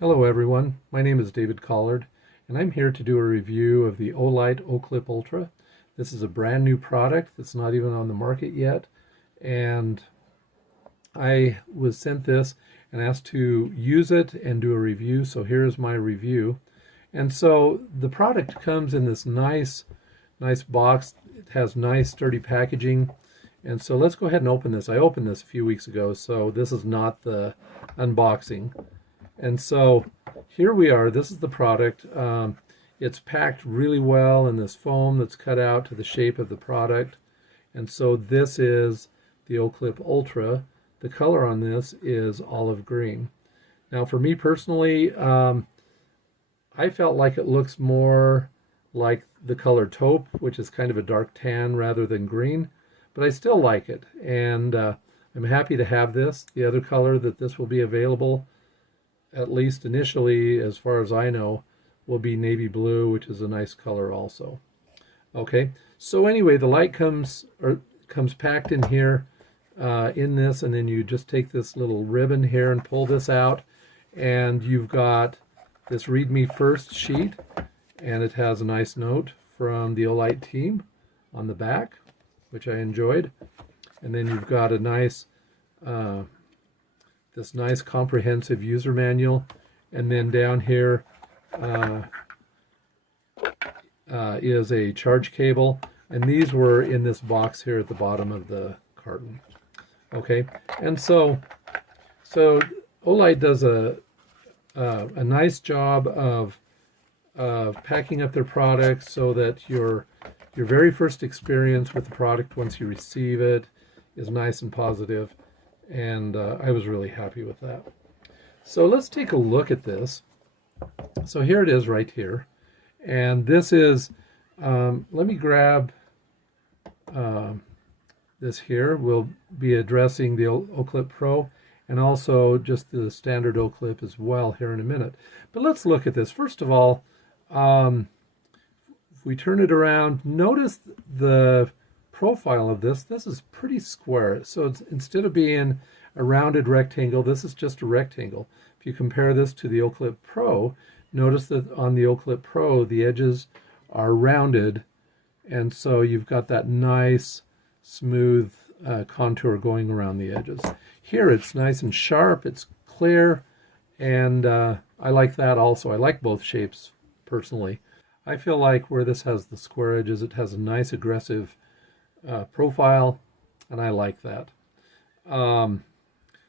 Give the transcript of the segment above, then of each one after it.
Hello everyone, my name is David Collard and I'm here to do a review of the Olight Oclip Ultra. This is a brand new product that's not even on the market yet, and I was sent this and asked to use it and do a review, so here's my review. And so the product comes in this nice box. It has nice sturdy packaging, and so let's go ahead and open this. I opened this a few weeks ago, so this is not the unboxing. And so here we are. This is the product. It's packed really well in this foam that's cut out to the shape of the product. And so this is the Oclip Ultra. The color on this is olive green. Now for me personally, I felt like it looks more like the color taupe, which is kind of a dark tan rather than green, but I still like it. And I'm happy to have this. The other color that this will be available, at least initially, as far as I know, will be navy blue, which is a nice color also. Okay, so anyway, the light comes packed in here in this, and then you just take this little ribbon here and pull this out, and you've got this Read Me First sheet, and it has a nice note from the Olight team on the back, which I enjoyed. And then you've got a nice this nice comprehensive user manual, and then down here is a charge cable, and these were in this box here at the bottom of the carton. Okay, and so Olight does a nice job of packing up their products so that your very first experience with the product once you receive it is nice and positive. And I was really happy with that. So let's take a look at this. So here it is right here. And this is, let me grab this here. We'll be addressing the Oclip Pro and also just the standard Oclip as well here in a minute. But let's look at this. First of all, if we turn it around, notice the profile of this. This is pretty square. So it's, instead of being a rounded rectangle, this is just a rectangle. If you compare this to the Oclip Pro, notice that on the Oclip Pro the edges are rounded, and so you've got that nice smooth contour going around the edges. Here it's nice and sharp, it's clear, and I like that also. I like both shapes personally. I feel like where this has the square edges, it has a nice aggressive profile, and I like that.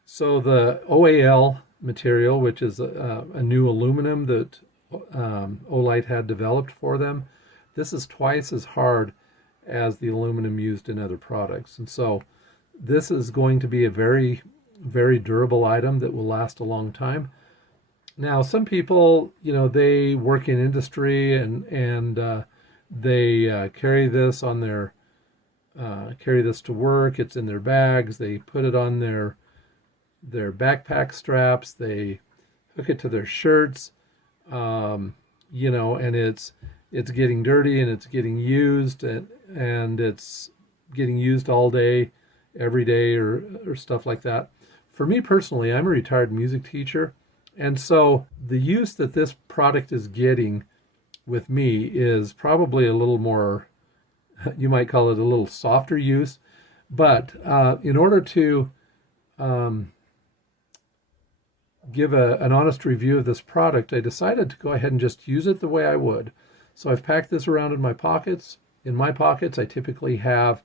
So the OAL material, which is a new aluminum that Olight had developed for them, this is twice as hard as the aluminum used in other products. And so this is going to be a very, very durable item that will last a long time. Now, some people, you know, they work in industry and they carry this on their carry this to work. It's in their bags. They put it on their backpack straps. They hook it to their shirts. You know, and it's getting dirty and it's getting used, and it's getting used all day, every day, or stuff like that. For me personally, I'm a retired music teacher, and so the use that this product is getting with me is probably a little more, you might call it a little softer use. But in order to give an honest review of this product, I decided to go ahead and just use it the way I would. So I've packed this around in my pockets. In my pockets, I typically have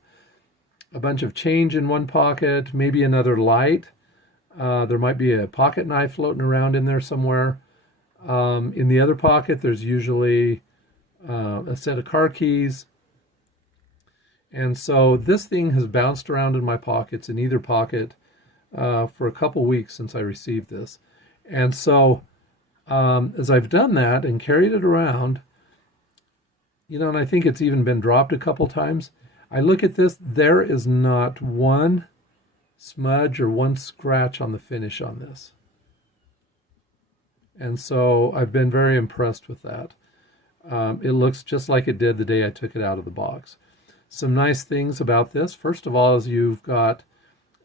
a bunch of change in one pocket, maybe another light. There might be a pocket knife floating around in there somewhere. In the other pocket, there's usually a set of car keys. And so this thing has bounced around in my pockets, in either pocket, for a couple weeks since I received this. And so as I've done that and carried it around, you know, and I think it's even been dropped a couple times, I look at this, there is not one smudge or one scratch on the finish on this. And so I've been very impressed with that. It looks just like it did the day I took it out of the box. Some nice things about this, first of all, is you've got,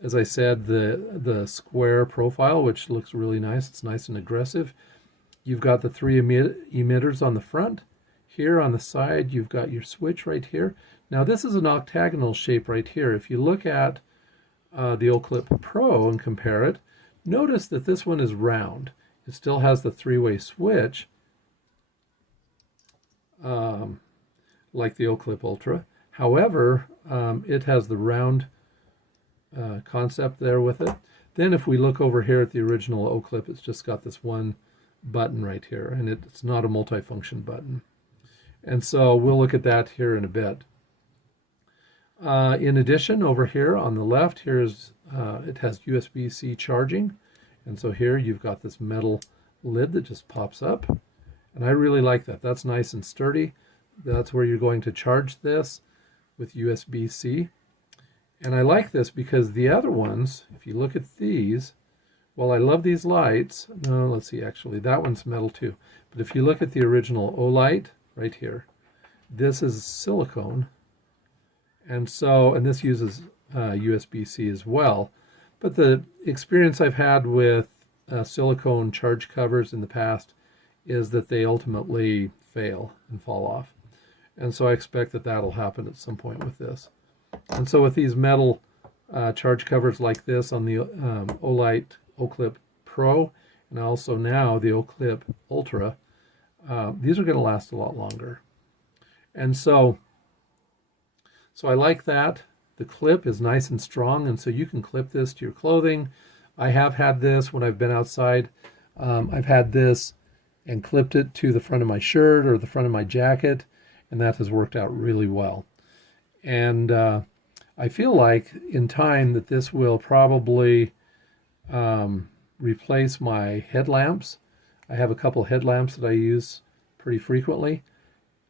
as I said, the square profile, which looks really nice. It's nice and aggressive. you've got the three emitters on the front. Here on the side, you've got your switch right here. Now this is an octagonal shape right here. If you look at the Oclip Pro and compare it, notice that this one is round. It still has the three-way switch, like the Oclip Ultra. However, it has the round concept there with it. Then if we look over here at the original Oclip, it's just got this one button right here, and it's not a multifunction button. And so we'll look at that here in a bit. In addition, over here on the left, it has USB-C charging. And so here you've got this metal lid that just pops up. And I really like that. That's nice and sturdy. That's where you're going to charge this with USB-C. And I like this because the other ones, if you look at these, well, I love these lights. No, let's see, actually, that one's metal too. But if you look at the original Olight right here, this is silicone. And this uses USB-C as well. But the experience I've had with silicone charge covers in the past is that they ultimately fail and fall off. And so I expect that that'll happen at some point with this. And so with these metal charge covers like this on the Olight Oclip Pro, and also now the Oclip Ultra, these are going to last a lot longer. And so I like that. The clip is nice and strong, and so you can clip this to your clothing. I have had this when I've been outside. I've had this and clipped it to the front of my shirt or the front of my jacket, and that has worked out really well. And I feel like in time that this will probably replace my headlamps. I have a couple headlamps that I use pretty frequently.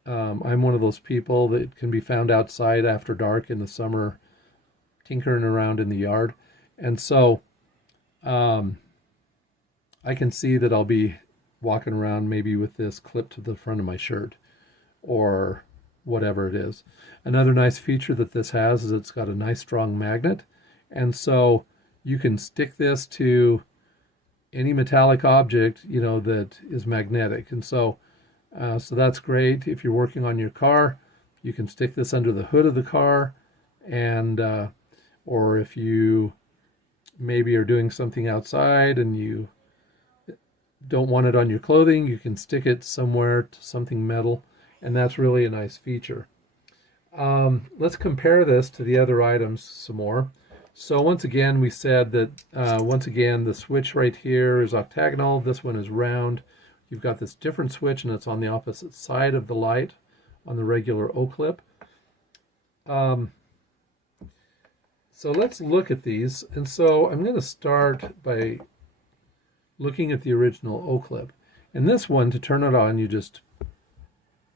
I'm one of those people that can be found outside after dark in the summer tinkering around in the yard. And so I can see that I'll be walking around maybe with this clipped to the front of my shirt or whatever it is. Another nice feature that this has is it's got a nice strong magnet. And so you can stick this to any metallic object, you know, that is magnetic. And so that's great. If you're working on your car, you can stick this under the hood of the car, and or if you maybe are doing something outside and you don't want it on your clothing, you can stick it somewhere to something metal, and that's really a nice feature. Let's compare this to the other items some more. So once again, we said that the switch right here is octagonal. This one is round. You've got this different switch, and it's on the opposite side of the light on the regular Oclip. So let's look at these. And so I'm going to start by looking at the original Oclip. And this one, to turn it on, you just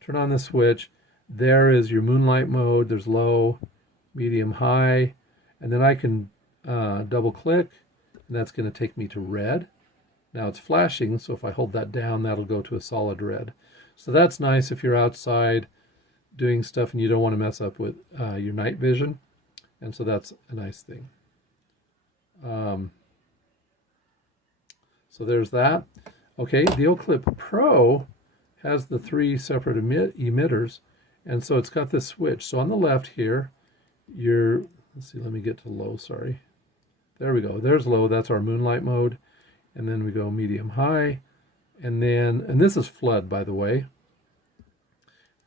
turn on the switch. There is your moonlight mode. There's low, medium, high. And then I can double click, and that's going to take me to red. Now it's flashing, so if I hold that down, that'll go to a solid red. So that's nice if you're outside doing stuff and you don't want to mess up with your night vision. And so that's a nice thing. So there's that. Okay, the Oclip Pro has the three separate emitters, and so it's got this switch. So on the left here, let's see, let me get to low, sorry. There we go, there's low, that's our moonlight mode. And then we go medium high, and this is flood, by the way.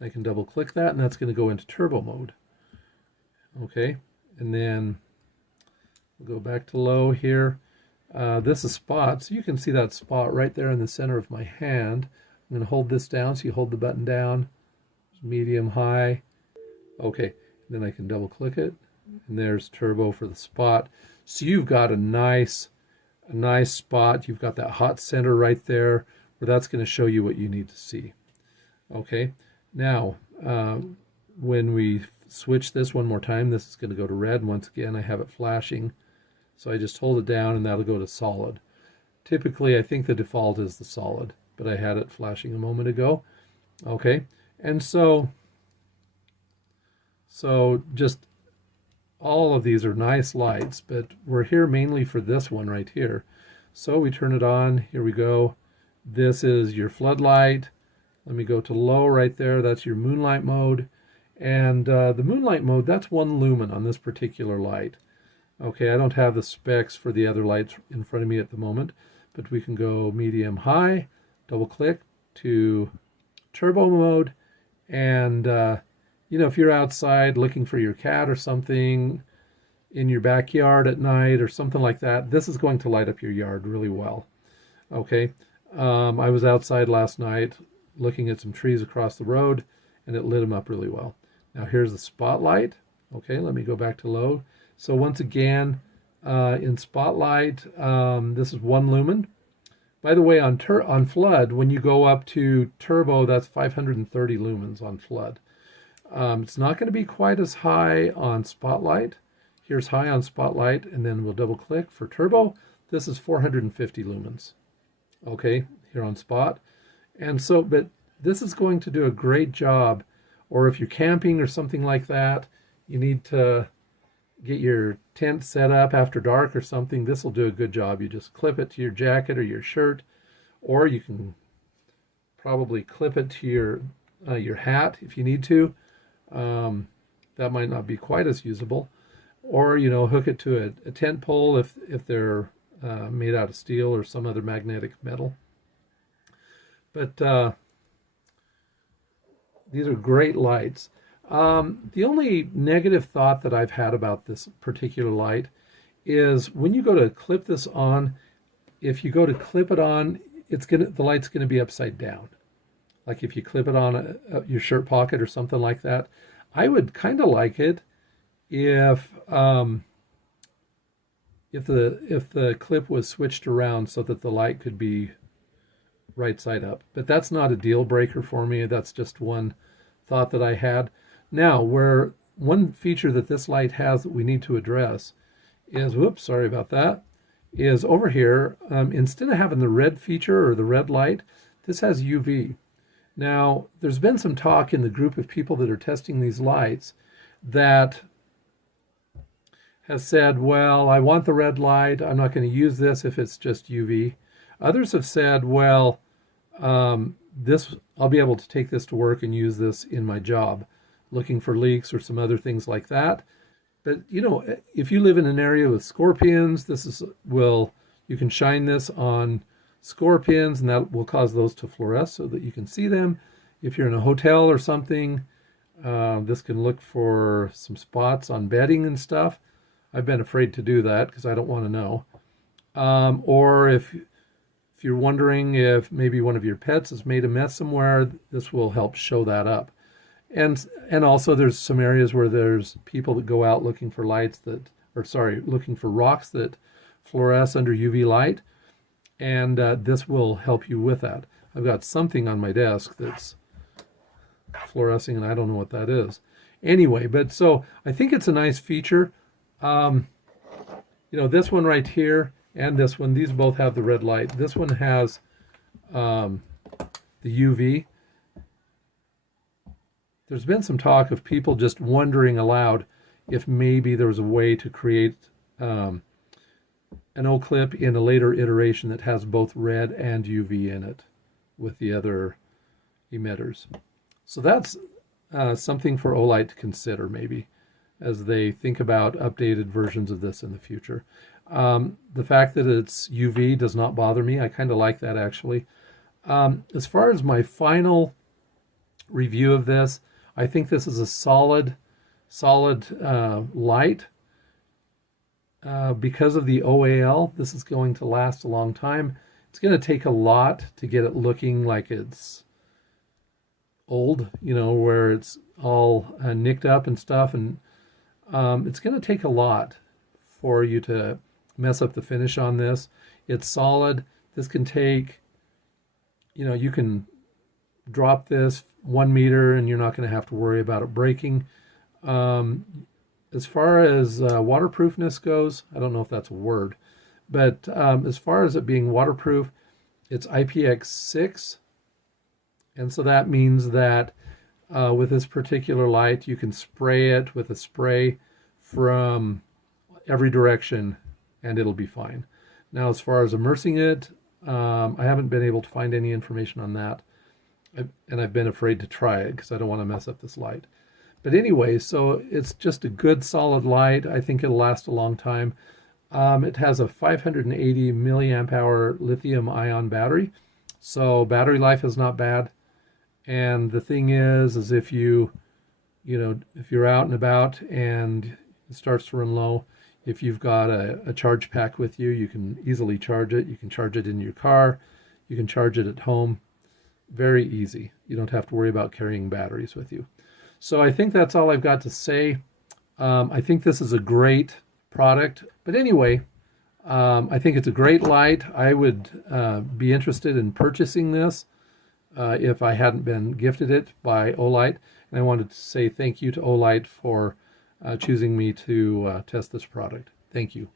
I can double click that, and that's going to go into turbo mode. Okay, and then we'll go back to low here. This is spot, so you can see that spot right there in the center of my hand. I'm going to hold this down, so you hold the button down, medium high. Okay, then I can double click it, and there's turbo for the spot. So you've got a nice spot. You've got that hot center right there where that's going to show you what you need to see. Okay, now when we switch this one more time, this is going to go to red. Once again, I have it flashing, so I just hold it down and that'll go to solid. Typically, I think the default is the solid, but I had it flashing a moment ago. Okay, and so just all of these are nice lights, but we're here mainly for this one right here. So we turn it on, here we go. This is your floodlight. Let me go to low right there. That's your moonlight mode. And the moonlight mode, that's 1 lumen on this particular light. Okay, I don't have the specs for the other lights in front of me at the moment, but we can go medium high, double click to turbo mode, and if you're outside looking for your cat or something in your backyard at night or something like that, this is going to light up your yard really well. Okay, I was outside last night looking at some trees across the road, and it lit them up really well. Now here's the spotlight. Okay, let me go back to low. So once again, in spotlight, this is 1 lumen. By the way, on flood, when you go up to turbo, that's 530 lumens on flood. It's not going to be quite as high on spotlight. Here's high on spotlight, and then we'll double click for turbo. This is 450 lumens. Okay, here on spot. And so, but this is going to do a great job, or if you're camping or something like that, you need to get your tent set up after dark or something, this will do a good job. You just clip it to your jacket or your shirt, or you can probably clip it to your hat if you need to. That might not be quite as usable. Or, hook it to a tent pole if they're made out of steel or some other magnetic metal. But these are great lights. The only negative thought that I've had about this particular light is when you go to clip this on, if you go to clip it on, the light's gonna be upside down. Like if you clip it on your shirt pocket or something like that. I would kind of like it if the clip was switched around so that the light could be right side up. But that's not a deal breaker for me. That's just one thought that I had. Now, one feature that this light has that we need to address is, whoops, sorry about that, is over here, instead of having the red feature or the red light, this has UV. Now, there's been some talk in the group of people that are testing these lights that has said, well, I want the red light. I'm not going to use this if it's just UV. Others have said, well, I'll be able to take this to work and use this in my job, looking for leaks or some other things like that. But if you live in an area with scorpions, you can shine this on scorpions, and that will cause those to fluoresce so that you can see them. If you're in a hotel or something, this can look for some spots on bedding and stuff. I've been afraid to do that because I don't want to know. Or if you're wondering if maybe one of your pets has made a mess somewhere, this will help show that up. And also there's some areas where there's people that go out looking for looking for rocks that fluoresce under UV light. And this will help you with that. I've got something on my desk that's fluorescing, and I don't know what that is. Anyway, but so I think it's a nice feature. This one right here and this one, these both have the red light. This one has the UV. There's been some talk of people just wondering aloud if maybe there was a way to create an Oclip in a later iteration that has both red and UV in it with the other emitters. So that's something for Olight to consider maybe as they think about updated versions of this in the future. The fact that it's UV does not bother me. I kind of like that actually. As far as my final review of this, I think this is a solid light. Because of the OAL, this is going to last a long time. It's going to take a lot to get it looking like it's old, where it's all nicked up and stuff. And it's going to take a lot for you to mess up the finish on this. It's solid. This can take, you can drop this 1 meter and you're not going to have to worry about it breaking. As far as waterproofness goes, I don't know if that's a word, but as far as it being waterproof, it's IPX6. And so that means that with this particular light, you can spray it with a spray from every direction and it'll be fine. Now, as far as immersing it, I haven't been able to find any information on that. And I've been afraid to try it because I don't want to mess up this light. But anyway, so it's just a good solid light. I think it'll last a long time. It has a 580 milliamp hour lithium ion battery. So battery life is not bad. And the thing is if if you're out and about and it starts to run low, if you've got a charge pack with you, you can easily charge it. You can charge it in your car. You can charge it at home. Very easy. You don't have to worry about carrying batteries with you. So I think that's all I've got to say. I think this is a great product. But anyway, I think it's a great light. I would be interested in purchasing this if I hadn't been gifted it by Olight. And I wanted to say thank you to Olight for choosing me to test this product. Thank you.